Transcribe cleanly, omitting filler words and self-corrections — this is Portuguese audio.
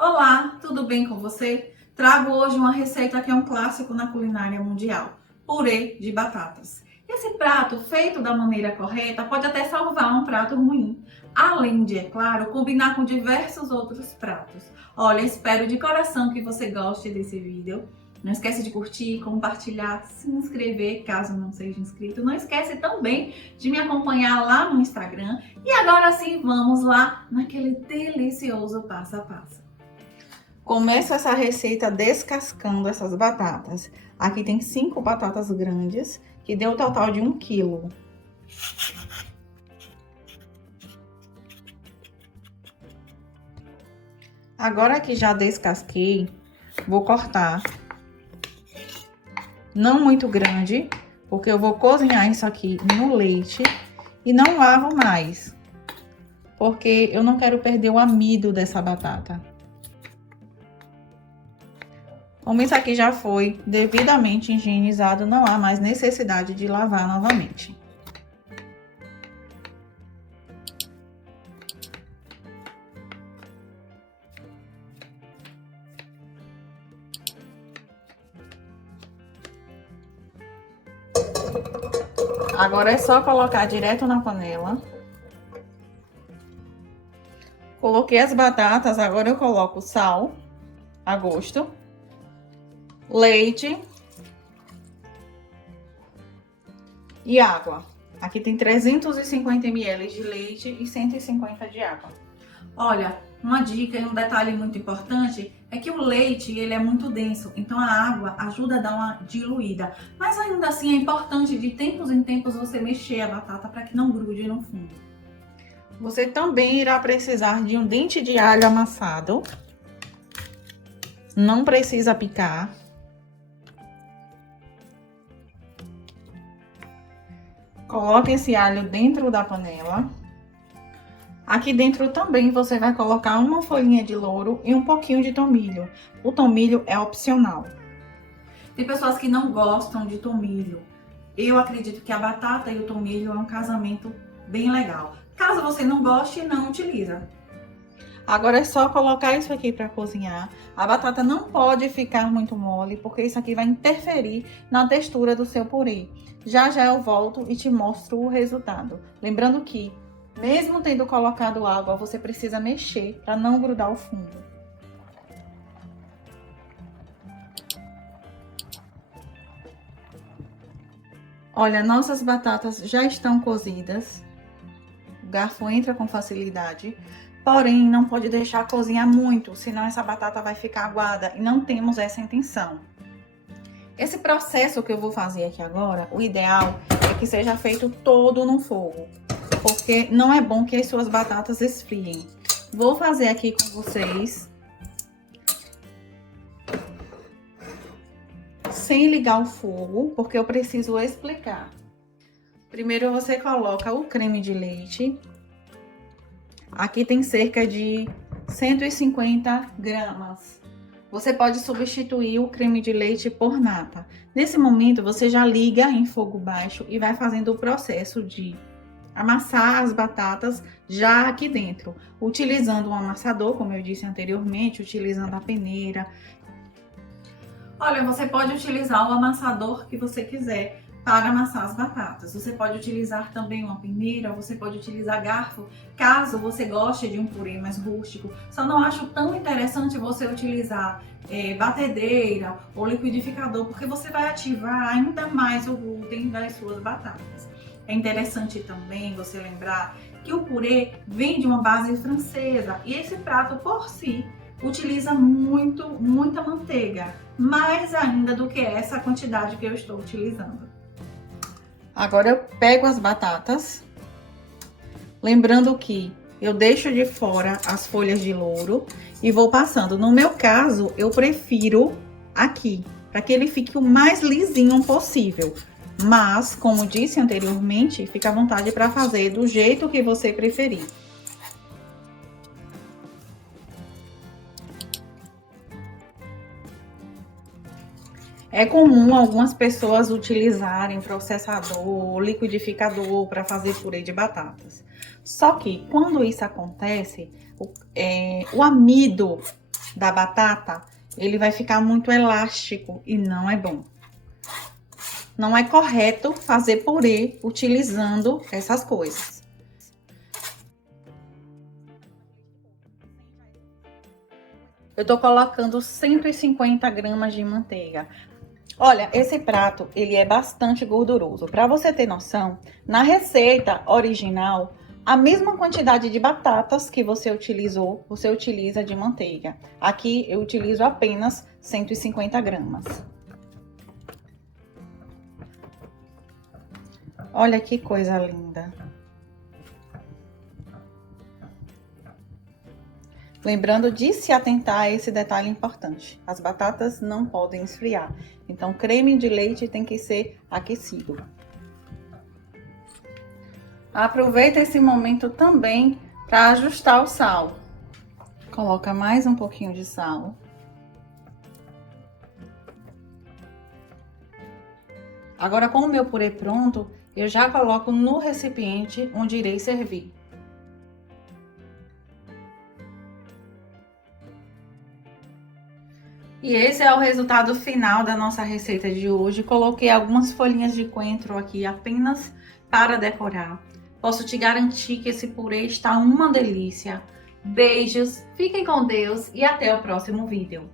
Olá, tudo bem com você? Trago hoje uma receita que é um clássico na culinária mundial: purê de batatas. Esse prato, feito da maneira correta, pode até salvar um prato ruim, além de, é claro, combinar com diversos outros pratos. Olha, espero de coração que você goste desse vídeo. Não esquece de curtir, compartilhar, se inscrever caso não seja inscrito. Não esquece também de me acompanhar lá no Instagram. E agora sim, vamos lá naquele delicioso passo a passo. Começo essa receita descascando essas batatas. Aqui tem 5 batatas grandes, que deu um total de 1 quilo. Agora que já descasquei, vou cortar. Não muito grande, porque eu vou cozinhar isso aqui no leite e não lavo mais, porque eu não quero perder o amido dessa batata. Como isso aqui já foi devidamente higienizado, não há mais necessidade de lavar novamente. Agora é só colocar direto na panela. Coloquei as batatas, agora eu coloco sal a gosto, leite e água. Aqui tem 350 ml de leite e 150 de água. Olha, uma dica e um detalhe muito importante é que o leite ele é muito denso, então a água ajuda a dar uma diluída. Mas ainda assim é importante de tempos em tempos você mexer a batata para que não grude no fundo. Você também irá precisar de um dente de alho amassado. Não precisa picar. Coloque esse alho dentro da panela. Aqui dentro também você vai colocar uma folhinha de louro e um pouquinho de tomilho. O tomilho é opcional. Tem pessoas que não gostam de tomilho. Eu acredito que a batata e o tomilho é um casamento bem legal. Caso você não goste, não utiliza. Agora é só colocar isso aqui para cozinhar. A batata não pode ficar muito mole, porque isso aqui vai interferir na textura do seu purê. Já já eu volto e te mostro o resultado. Lembrando que, mesmo tendo colocado água, você precisa mexer para não grudar o fundo. Olha, nossas batatas já estão cozidas. O garfo entra com facilidade. Porém, não pode deixar cozinhar muito, senão essa batata vai ficar aguada e não temos essa intenção. Esse processo que eu vou fazer aqui agora, o ideal é que seja feito todo no fogo, porque não é bom que as suas batatas esfriem. Vou fazer aqui com vocês, sem ligar o fogo, porque eu preciso explicar. Primeiro você coloca o creme de leite. Aqui tem cerca de 150 gramas. Você pode substituir o creme de leite por nata. Nesse momento, você já liga em fogo baixo e vai fazendo o processo de amassar as batatas já aqui dentro. Utilizando um amassador, como eu disse anteriormente, utilizando a peneira. Olha, você pode utilizar o amassador que você quiser para amassar as batatas. Você pode utilizar também uma peneira, você pode utilizar garfo, caso você goste de um purê mais rústico. Só não acho tão interessante você utilizar batedeira ou liquidificador, porque você vai ativar ainda mais o glúten das suas batatas. É interessante também você lembrar que o purê vem de uma base francesa e esse prato por si utiliza muita manteiga, mais ainda do que essa quantidade que eu estou utilizando. Agora eu pego as batatas, lembrando que eu deixo de fora as folhas de louro e vou passando. No meu caso, eu prefiro aqui, para que ele fique o mais lisinho possível. Mas, como disse anteriormente, fica à vontade para fazer do jeito que você preferir. É comum algumas pessoas utilizarem processador, liquidificador para fazer purê de batatas. Só que quando isso acontece, o amido da batata, ele vai ficar muito elástico e não é bom. Não é correto fazer purê utilizando essas coisas. Eu tô colocando 150 gramas de manteiga. Olha, esse prato, ele é bastante gorduroso. Para você ter noção, na receita original, a mesma quantidade de batatas que você utilizou, você utiliza de manteiga. Aqui eu utilizo apenas 150 gramas. Olha que coisa linda. Lembrando de se atentar a esse detalhe importante. As batatas não podem esfriar. Então, creme de leite tem que ser aquecido. Aproveita esse momento também para ajustar o sal. Coloca mais um pouquinho de sal. Agora, com o meu purê pronto, eu já coloco no recipiente onde irei servir. E esse é o resultado final da nossa receita de hoje. Coloquei algumas folhinhas de coentro aqui apenas para decorar. Posso te garantir que esse purê está uma delícia. Beijos, fiquem com Deus e até o próximo vídeo.